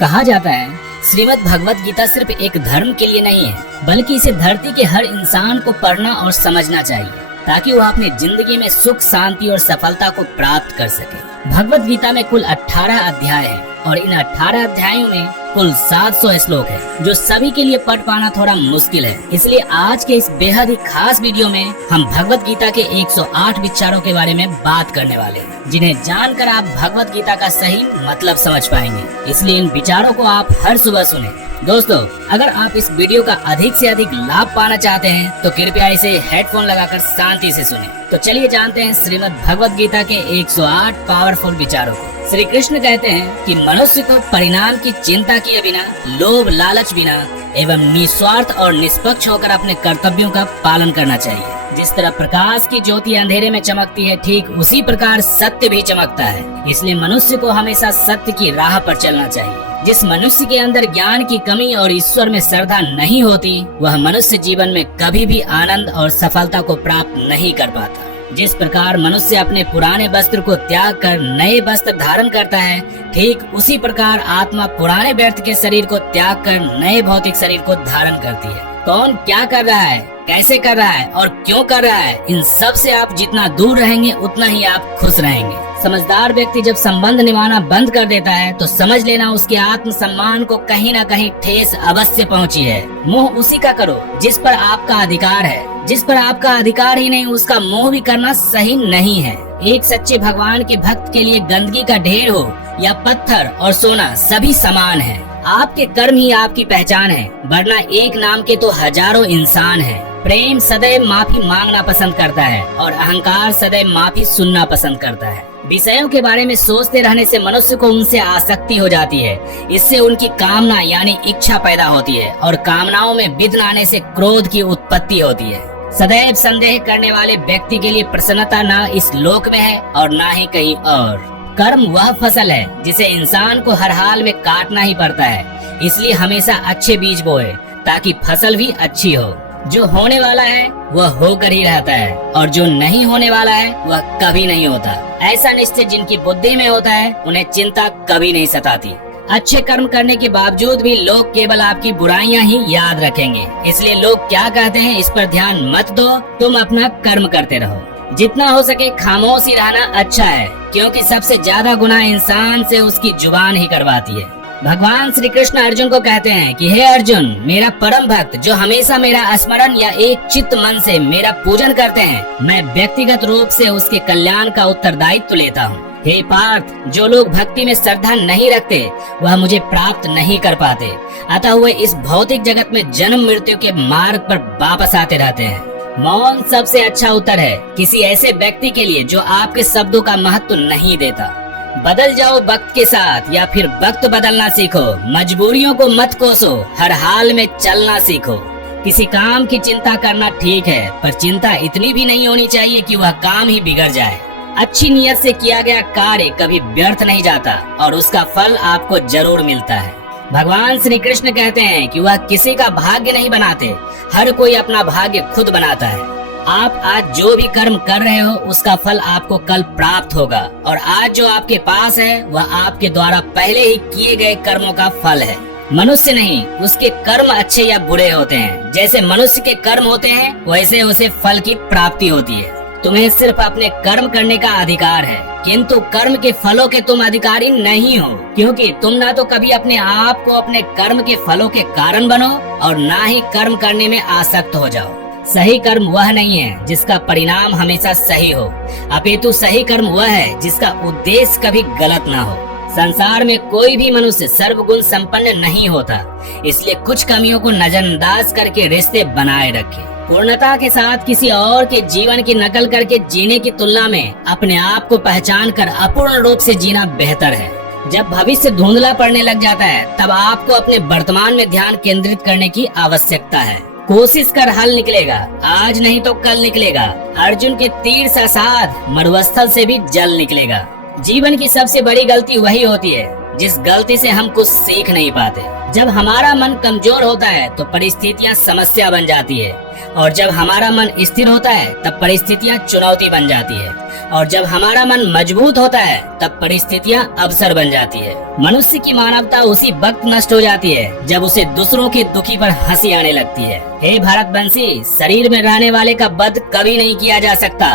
कहा जाता है श्रीमद् भगवत गीता सिर्फ एक धर्म के लिए नहीं है, बल्कि इसे धरती के हर इंसान को पढ़ना और समझना चाहिए, ताकि वह अपनी जिंदगी में सुख, शांति और सफलता को प्राप्त कर सके। भगवत गीता में कुल 18 अध्याय हैं और इन 18 अध्यायों में कुल 700 श्लोक है, जो सभी के लिए पढ़ पाना थोड़ा मुश्किल है। इसलिए आज के इस बेहद ही खास वीडियो में हम भगवत गीता के 108 विचारों के बारे में बात करने वाले हैं, जिन्हें जानकर आप भगवत गीता का सही मतलब समझ पाएंगे। इसलिए इन विचारों को आप हर सुबह सुने। दोस्तों, अगर आप इस वीडियो का अधिक से अधिक लाभ पाना चाहते हैं तो कृपया इसे हेडफोन लगाकर शांति से सुनें। तो चलिए जानते हैं श्रीमद् भगवत गीता के 108 पावरफुल विचारों को। श्री कृष्ण कहते हैं कि मनुष्य को परिणाम की चिंता किए बिना, लोभ लालच बिना एवं निस्वार्थ और निष्पक्ष होकर अपने कर्तव्यों का पालन करना चाहिए। जिस तरह प्रकाश की ज्योति अंधेरे में चमकती है, ठीक उसी प्रकार सत्य भी चमकता है। इसलिए मनुष्य को हमेशा सत्य की राह पर चलना चाहिए। जिस मनुष्य के अंदर ज्ञान की कमी और ईश्वर में श्रद्धा नहीं होती, वह मनुष्य जीवन में कभी भी आनंद और सफलता को प्राप्त नहीं कर पाता। जिस प्रकार मनुष्य अपने पुराने वस्त्र को त्याग कर नए वस्त्र धारण करता है, ठीक उसी प्रकार आत्मा पुराने व्यर्थ के शरीर को त्याग कर नए भौतिक शरीर को धारण करती है। कौन क्या कर रहा है, कैसे कर रहा है और क्यों कर रहा है, इन सब से आप जितना दूर रहेंगे उतना ही आप खुश रहेंगे। समझदार व्यक्ति जब संबंध निभाना बंद कर देता है तो समझ लेना उसके आत्म सम्मान को कहीं न कहीं ठेस अवश्य पहुंची है। मोह उसी का करो जिस पर आपका अधिकार है। जिस पर आपका अधिकार ही नहीं, उसका मोह भी करना सही नहीं है। एक सच्चे भगवान के भक्त के लिए गंदगी का ढेर हो या पत्थर और सोना, सभी समान है। आपके कर्म ही आपकी पहचान है, वरना एक नाम के तो हजारों इंसान हैं। प्रेम सदैव माफी मांगना पसंद करता है और अहंकार सदैव माफी सुनना पसंद करता है। विषयों के बारे में सोचते रहने से मनुष्य को उनसे आसक्ति हो जाती है। इससे उनकी कामना यानी इच्छा पैदा होती है और कामनाओं में विघ्न आने से क्रोध की उत्पत्ति होती है। सदैव संदेह करने वाले व्यक्ति के लिए प्रसन्नता न इस लोक में है और न ही कहीं और। कर्म वह फसल है जिसे इंसान को हर हाल में काटना ही पड़ता है। इसलिए हमेशा अच्छे बीज बोए ताकि फसल भी अच्छी हो। जो होने वाला है वह होकर ही रहता है और जो नहीं होने वाला है वह कभी नहीं होता। ऐसा निश्चय जिनकी बुद्धि में होता है उन्हें चिंता कभी नहीं सताती। अच्छे कर्म करने के बावजूद भी लोग केवल आपकी बुराइयां ही याद रखेंगे। इसलिए लोग क्या कहते हैं इस पर ध्यान मत दो, तुम अपना कर्म करते रहो। जितना हो सके खामोश ही रहना अच्छा है, क्योंकि सबसे ज्यादा गुनाह इंसान से उसकी जुबान ही करवाती है। भगवान श्री कृष्ण अर्जुन को कहते हैं कि हे अर्जुन, मेरा परम भक्त जो हमेशा मेरा स्मरण या एक चित्त मन से मेरा पूजन करते हैं, मैं व्यक्तिगत रूप से उसके कल्याण का उत्तरदायित्व लेता हूँ। हे पार्थ, जो लोग भक्ति में श्रद्धा नहीं रखते वह मुझे प्राप्त नहीं कर पाते, अतः वे इस भौतिक जगत में जन्म मृत्यु के मार्ग पर वापस आते रहते हैं। मौन सबसे अच्छा उत्तर है किसी ऐसे व्यक्ति के लिए जो आपके शब्दों का महत्व नहीं देता। बदल जाओ वक्त के साथ या फिर वक्त बदलना सीखो। मजबूरियों को मत कोसो, हर हाल में चलना सीखो। किसी काम की चिंता करना ठीक है, पर चिंता इतनी भी नहीं होनी चाहिए कि वह काम ही बिगड़ जाए। अच्छी नियत से किया गया कार्य कभी व्यर्थ नहीं जाता और उसका फल आपको जरूर मिलता है। भगवान श्री कृष्ण कहते हैं कि वह किसी का भाग्य नहीं बनाते, हर कोई अपना भाग्य खुद बनाता है। आप आज जो भी कर्म कर रहे हो उसका फल आपको कल प्राप्त होगा और आज जो आपके पास है वह आपके द्वारा पहले ही किए गए कर्मों का फल है। मनुष्य नहीं, उसके कर्म अच्छे या बुरे होते हैं। जैसे मनुष्य के कर्म होते हैं वैसे उसे फल की प्राप्ति होती है। तुम्हें सिर्फ अपने कर्म करने का अधिकार है, किंतु कर्म के फलों के तुम अधिकारी नहीं हो, क्योंकि तुम ना तो कभी अपने आप को अपने कर्म के फलों के कारण बनो और ना ही कर्म करने में आसक्त हो जाओ। सही कर्म वह नहीं है जिसका परिणाम हमेशा सही हो, अपितु सही कर्म वह है जिसका उद्देश्य कभी गलत ना हो। संसार में कोई भी मनुष्य सर्वगुण संपन्न नहीं होता, इसलिए कुछ कमियों को नजरअंदाज करके रिश्ते बनाए रखें। पूर्णता के साथ किसी और के जीवन की नकल करके जीने की तुलना में अपने आप को पहचान कर अपूर्ण रूप से जीना बेहतर है। जब भविष्य धुंधला पड़ने लग जाता है तब आपको अपने वर्तमान में ध्यान केंद्रित करने की आवश्यकता है। कोशिश कर हल निकलेगा, आज नहीं तो कल निकलेगा। अर्जुन के तीर सा साध मरुस्थल से भी जल निकलेगा। जीवन की सबसे बड़ी गलती वही होती है जिस गलती से हम कुछ सीख नहीं पाते। जब हमारा मन कमजोर होता है तो परिस्थितियां समस्या बन जाती है और जब हमारा मन स्थिर होता है तब परिस्थितियां चुनौती बन जाती है और जब हमारा मन मजबूत होता है तब परिस्थितियाँ अवसर बन जाती है। मनुष्य की मानवता उसी वक्त नष्ट हो जाती है जब उसे दूसरों के दुखी पर हंसी आने लगती है। हे भारतवंशी, शरीर में रहने वाले का वध कभी नहीं किया जा सकता,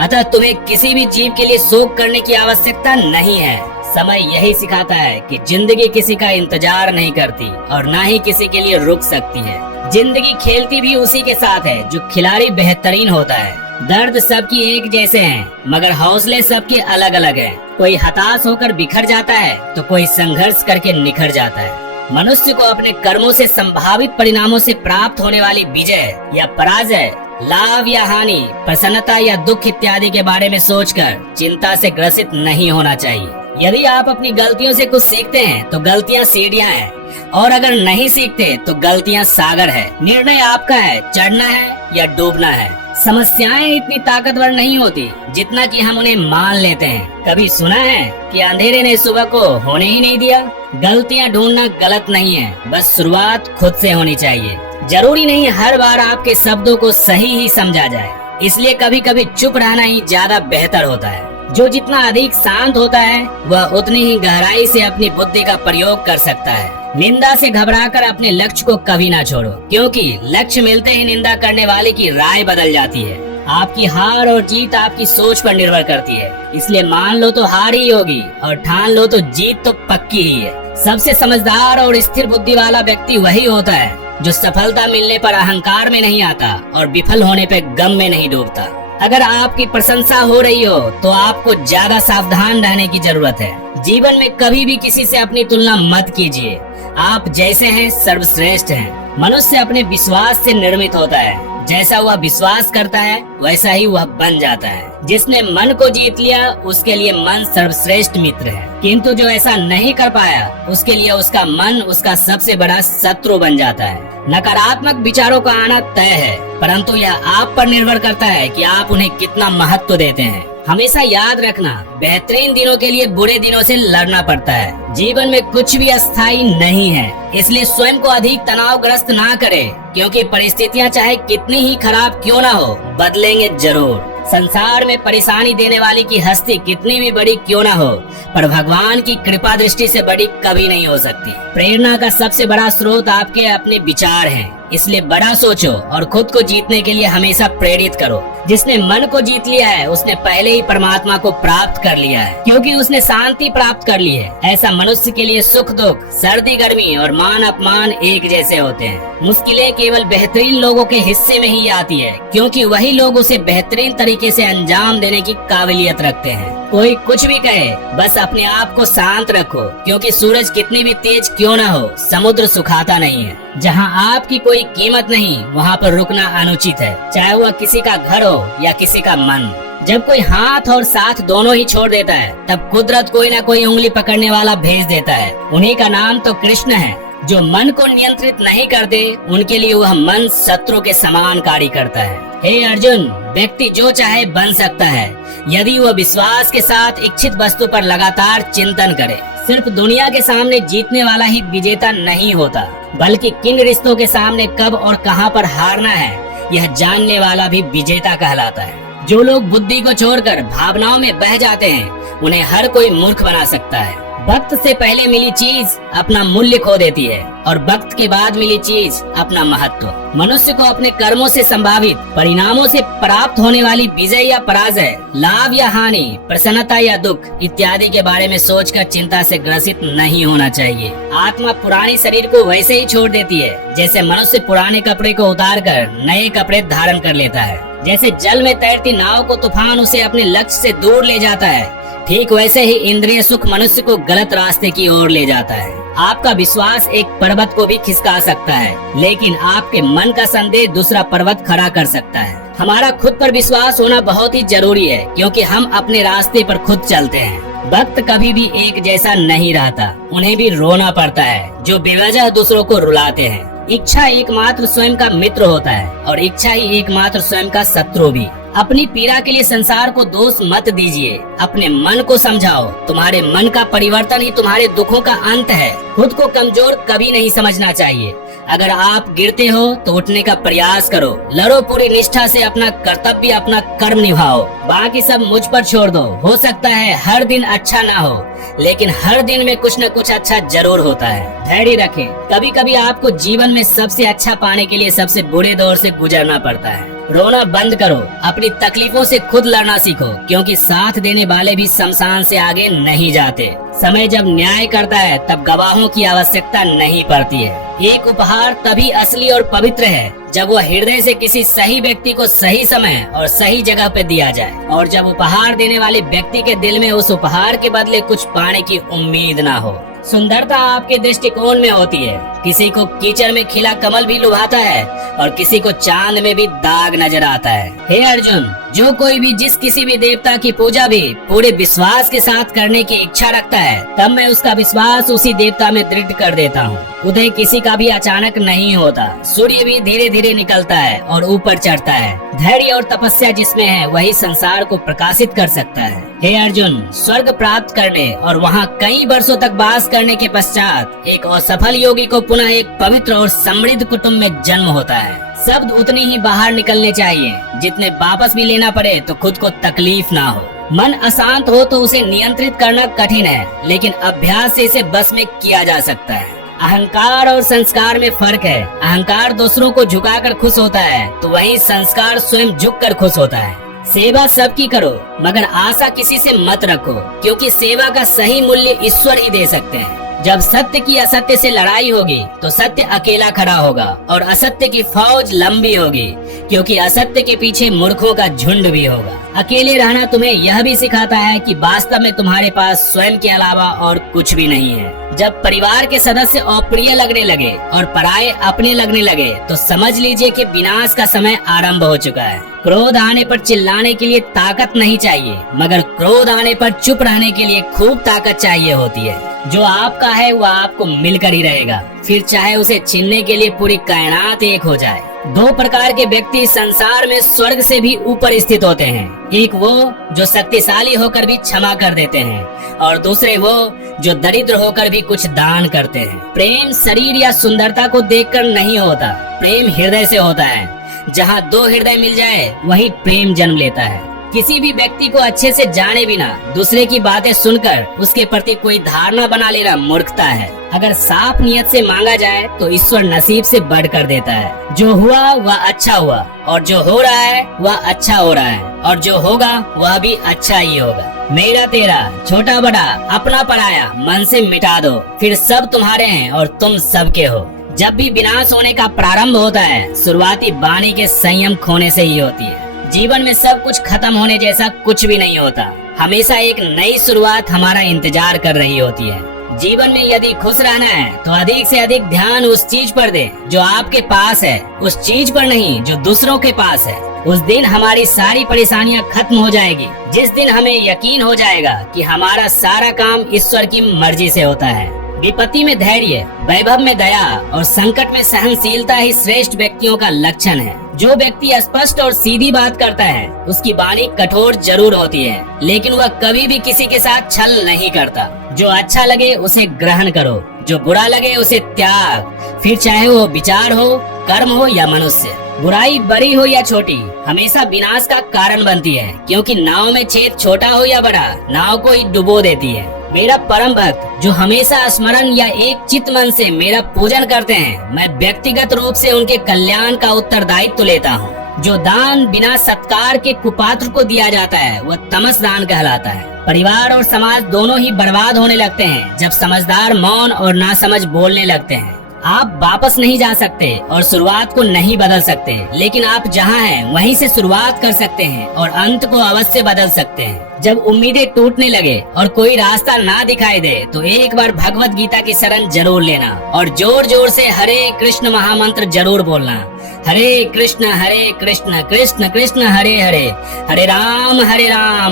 अतः तुम्हें किसी भी जीव के लिए शोक करने की आवश्यकता नहीं है। समय यही सिखाता है कि जिंदगी किसी का इंतजार नहीं करती और ना ही किसी के लिए रुक सकती है। जिंदगी खेलती भी उसी के साथ है जो खिलाड़ी बेहतरीन होता है। दर्द सबकी एक जैसे हैं, मगर हौसले सबके अलग अलग हैं। कोई हताश होकर बिखर जाता है तो कोई संघर्ष करके निखर जाता है। मनुष्य को अपने कर्मों से संभावित परिणामों से प्राप्त होने वाली विजय या पराजय, लाभ या हानि, प्रसन्नता या दुख इत्यादि के बारे में सोचकर चिंता से ग्रसित नहीं होना चाहिए। यदि आप अपनी गलतियों से कुछ सीखते हैं तो गलतियाँ सीढ़ियाँ हैं, और अगर नहीं सीखते तो गलतियाँ सागर है। निर्णय आपका है, चढ़ना है या डूबना है। समस्याएं इतनी ताकतवर नहीं होती जितना कि हम उन्हें मान लेते हैं। कभी सुना है कि अंधेरे ने सुबह को होने ही नहीं दिया? गलतियां ढूंढना गलत नहीं है, बस शुरुआत खुद से होनी चाहिए। जरूरी नहीं हर बार आपके शब्दों को सही ही समझा जाए, इसलिए कभी कभी चुप रहना ही ज्यादा बेहतर होता है। जो जितना अधिक शांत होता है वह उतनी ही गहराई से अपनी बुद्धि का प्रयोग कर सकता है। निंदा से घबराकर अपने लक्ष्य को कभी ना छोड़ो, क्योंकि लक्ष्य मिलते ही निंदा करने वाले की राय बदल जाती है। आपकी हार और जीत आपकी सोच पर निर्भर करती है, इसलिए मान लो तो हार ही होगी और ठान लो तो जीत तो पक्की ही है। सबसे समझदार और स्थिर बुद्धि वाला व्यक्ति वही होता है जो सफलता मिलने पर अहंकार में नहीं आता और विफल होने पर गम में नहीं डूबता। अगर आपकी प्रशंसा हो रही हो तो आपको ज्यादा सावधान रहने की जरूरत है। जीवन में कभी भी किसी से अपनी तुलना मत कीजिए। आप जैसे हैं सर्वश्रेष्ठ हैं। मनुष्य अपने विश्वास से निर्मित होता है। जैसा वह विश्वास करता है वैसा ही वह बन जाता है। जिसने मन को जीत लिया उसके लिए मन सर्वश्रेष्ठ मित्र है, किंतु जो ऐसा नहीं कर पाया उसके लिए उसका मन उसका सबसे बड़ा शत्रु बन जाता है। नकारात्मक विचारों का आना तय है, परंतु यह आप पर निर्भर करता है कि आप उन्हें कितना महत्व देते हैं। हमेशा याद रखना, बेहतरीन दिनों के लिए बुरे दिनों से लड़ना पड़ता है। जीवन में कुछ भी अस्थायी नहीं है, इसलिए स्वयं को अधिक तनावग्रस्त ना करें, क्योंकि परिस्थितियां चाहे कितनी ही खराब क्यों ना हो, बदलेंगे जरूर। संसार में परेशानी देने वाली की हस्ती कितनी भी बड़ी क्यों ना हो, पर भगवान की कृपा दृष्टि से बड़ी कभी नहीं हो सकती। प्रेरणा का सबसे बड़ा स्रोत आपके अपने विचार हैं, इसलिए बड़ा सोचो और खुद को जीतने के लिए हमेशा प्रेरित करो। जिसने मन को जीत लिया है उसने पहले ही परमात्मा को प्राप्त कर लिया है, क्योंकि उसने शांति प्राप्त कर ली है। ऐसा मनुष्य के लिए सुख दुख, सर्दी गर्मी और मान अपमान एक जैसे होते हैं। मुश्किलें केवल बेहतरीन लोगों के हिस्से में ही आती है, क्योंकि वही लोग उसे बेहतरीन तरीके से अंजाम देने की काबिलियत रखते हैं। कोई कुछ भी कहे, बस अपने आप को शांत रखो, क्योंकि सूरज कितनी भी तेज क्यों ना हो, समुद्र सुखाता नहीं है। जहाँ आपकी कोई कीमत नहीं वहाँ पर रुकना अनुचित है, चाहे वह किसी का घर हो या किसी का मन। जब कोई हाथ और साथ दोनों ही छोड़ देता है तब कुदरत कोई ना कोई उंगली पकड़ने वाला भेज देता है। उन्हीं का नाम तो कृष्ण है। जो मन को नियंत्रित नहीं करते उनके लिए वह मन शत्रु के समान कार्य करता है। हे अर्जुन, व्यक्ति जो चाहे बन सकता है यदि वह विश्वास के साथ इच्छित वस्तु पर लगातार चिंतन करे। सिर्फ दुनिया के सामने जीतने वाला ही विजेता नहीं होता, बल्कि किन रिश्तों के सामने कब और कहां पर हारना है यह जानने वाला भी विजेता कहलाता है। जो लोग बुद्धि को छोड़कर भावनाओं में बह जाते हैं उन्हें हर कोई मूर्ख बना सकता है। वक्त से पहले मिली चीज अपना मूल्य खो देती है और वक्त के बाद मिली चीज अपना महत्व। मनुष्य को अपने कर्मों से संभावित परिणामों से प्राप्त होने वाली विजय या पराजय, लाभ या हानि, प्रसन्नता या दुख इत्यादि के बारे में सोचकर चिंता से ग्रसित नहीं होना चाहिए। आत्मा पुराने शरीर को वैसे ही छोड़ देती है जैसे मनुष्य पुराने कपड़े को उतार कर नए कपड़े धारण कर लेता है। जैसे जल में तैरती नाव को तूफान उसे अपने लक्ष्य से दूर ले जाता है, ठीक वैसे ही इंद्रिय सुख मनुष्य को गलत रास्ते की ओर ले जाता है। आपका विश्वास एक पर्वत को भी खिसका सकता है, लेकिन आपके मन का संदेह दूसरा पर्वत खड़ा कर सकता है। हमारा खुद पर विश्वास होना बहुत ही जरूरी है, क्योंकि हम अपने रास्ते पर खुद चलते हैं। वक्त कभी भी एक जैसा नहीं रहता, उन्हें भी रोना पड़ता है जो बेवजह दूसरों को रुलाते हैं। इच्छा एकमात्र स्वयं का मित्र होता है और इच्छा ही एकमात्र स्वयं का शत्रु भी। अपनी पीड़ा के लिए संसार को दोष मत दीजिए, अपने मन को समझाओ। तुम्हारे मन का परिवर्तन ही तुम्हारे दुखों का अंत है। खुद को कमजोर कभी नहीं समझना चाहिए। अगर आप गिरते हो तो उठने का प्रयास करो, लड़ो पूरी निष्ठा से, अपना कर्तव्य अपना कर्म निभाओ, बाकी सब मुझ पर छोड़ दो। हो सकता है हर दिन अच्छा ना हो, लेकिन हर दिन में कुछ न कुछ अच्छा जरूर होता है। धैर्य रखें, कभी कभी आपको जीवन में सबसे अच्छा पाने के लिए सबसे बुरे दौर से गुजरना पड़ता है। रोना बंद करो, अपनी तकलीफों से खुद लड़ना सीखो, क्योंकि साथ देने वाले भी शमशान से आगे नहीं जाते। समय जब न्याय करता है तब गवाहों की आवश्यकता नहीं पड़ती है। एक उपहार तभी असली और पवित्र है जब वह हृदय से किसी सही व्यक्ति को सही समय और सही जगह पे दिया जाए, और जब उपहार देने वाले व्यक्ति के दिल में उस उपहार के बदले कुछ पाने की उम्मीद ना हो। सुंदरता आपके दृष्टिकोण में होती है। किसी को कीचड़ में खिला कमल भी लुभाता है और किसी को चांद में भी दाग नजर आता है। हे अर्जुन, जो कोई भी जिस किसी भी देवता की पूजा भी पूरे विश्वास के साथ करने की इच्छा रखता है, तब मैं उसका विश्वास उसी देवता में दृढ़ कर देता हूँ। उदय किसी का भी अचानक नहीं होता, सूर्य भी धीरे धीरे निकलता है और ऊपर चढ़ता है। धैर्य और तपस्या जिसमें है वही संसार को प्रकाशित कर सकता है। हे अर्जुन, स्वर्ग प्राप्त करने और वहाँ कई वर्षों तक वास करने के पश्चात एक असफल योगी को पुनः एक पवित्र और समृद्ध कुटुंब में जन्म होता है। शब्द उतने ही बाहर निकलने चाहिए जितने वापस भी लेना पड़े तो खुद को तकलीफ ना हो। मन अशांत हो तो उसे नियंत्रित करना कठिन है, लेकिन अभ्यास से इसे बस में किया जा सकता है। अहंकार और संस्कार में फर्क है। अहंकार दूसरों को झुकाकर खुश होता है, तो वही संस्कार स्वयं झुककर खुश होता है। सेवा सबकी करो, मगर आशा किसी से मत रखो, क्योंकि सेवा का सही मूल्य ईश्वर ही दे सकते हैं। जब सत्य की असत्य से लड़ाई होगी तो सत्य अकेला खड़ा होगा और असत्य की फौज लंबी होगी, क्योंकि असत्य के पीछे मूर्खों का झुंड भी होगा। अकेले रहना तुम्हें यह भी सिखाता है कि वास्तव में तुम्हारे पास स्वयं के अलावा और कुछ भी नहीं है। जब परिवार के सदस्य अप्रिय लगने लगे और पराये अपने लगने लगे तो समझ लीजिए कि विनाश का समय आरंभ हो चुका है। क्रोध आने पर चिल्लाने के लिए ताकत नहीं चाहिए, मगर क्रोध आने पर चुप रहने के लिए खूब ताकत चाहिए होती है। जो आपका है वह आपको मिलकर ही रहेगा, फिर चाहे उसे छीनने के लिए पूरी कायनात एक हो जाए। दो प्रकार के व्यक्ति संसार में स्वर्ग से भी ऊपर स्थित होते हैं। एक वो जो शक्तिशाली होकर भी क्षमा कर देते हैं, और दूसरे वो जो दरिद्र होकर भी कुछ दान करते हैं। प्रेम शरीर या सुंदरता को देखकर नहीं होता, प्रेम हृदय से होता है। जहाँ दो हृदय मिल जाए वही प्रेम जन्म लेता है। किसी भी व्यक्ति को अच्छे से जाने बिना दूसरे की बातें सुनकर उसके प्रति कोई धारणा बना लेना मूर्खता है। अगर साफ नियत से मांगा जाए तो ईश्वर नसीब से बढ़ कर देता है। जो हुआ वह अच्छा हुआ, और जो हो रहा है वह अच्छा हो रहा है, और जो होगा वह भी अच्छा ही होगा। मेरा तेरा, छोटा बड़ा, अपना पराया मन से मिटा दो, फिर सब तुम्हारे हैं और तुम सबके हो। जब भी विनाश होने का प्रारंभ होता है, शुरुआती वाणी के संयम खोने से ही होती है। जीवन में सब कुछ खत्म होने जैसा कुछ भी नहीं होता, हमेशा एक नई शुरुआत हमारा इंतजार कर रही होती है। जीवन में यदि खुश रहना है तो अधिक से अधिक ध्यान उस चीज पर दे जो आपके पास है, उस चीज पर नहीं जो दूसरों के पास है। उस दिन हमारी सारी परेशानियां खत्म हो जाएगी, जिस दिन हमें यकीन हो जाएगा कि हमारा सारा काम ईश्वर की मर्जी से होता है। विपत्ति में धैर्य, वैभव में दया और संकट में सहनशीलता ही श्रेष्ठ व्यक्तियों का लक्षण है। जो व्यक्ति स्पष्ट और सीधी बात करता है उसकी वाणी कठोर जरूर होती है, लेकिन वह कभी भी किसी के साथ छल नहीं करता। जो अच्छा लगे उसे ग्रहण करो, जो बुरा लगे उसे त्याग, फिर चाहे वो विचार हो, कर्म हो या मनुष्य। बुराई बड़ी हो या छोटी हमेशा विनाश का कारण बनती है, क्योंकि नाव में छेद छोटा हो या बड़ा नाव को ही डुबो देती है। मेरा परम भक्त जो हमेशा स्मरण या एक चित्त मन से मेरा पूजन करते हैं, मैं व्यक्तिगत रूप से उनके कल्याण का उत्तरदायित्व लेता हूँ। जो दान बिना सत्कार के कुपात्र को दिया जाता है वह तमस दान कहलाता है। परिवार और समाज दोनों ही बर्बाद होने लगते हैं जब समझदार मौन और नासमझ बोलने लगते हैं। आप वापस नहीं जा सकते और शुरुआत को नहीं बदल सकते, लेकिन आप जहाँ हैं वहीं से शुरुआत कर सकते हैं और अंत को अवश्य बदल सकते हैं। जब उम्मीदें टूटने लगे और कोई रास्ता ना दिखाई दे तो एक बार भगवत गीता की शरण जरूर लेना और जोर जोर से हरे कृष्ण महामंत्र जरूर बोलना। हरे कृष्ण कृष्ण कृष्ण हरे हरे, हरे राम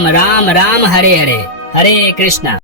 राम राम हरे हरे, हरे कृष्ण।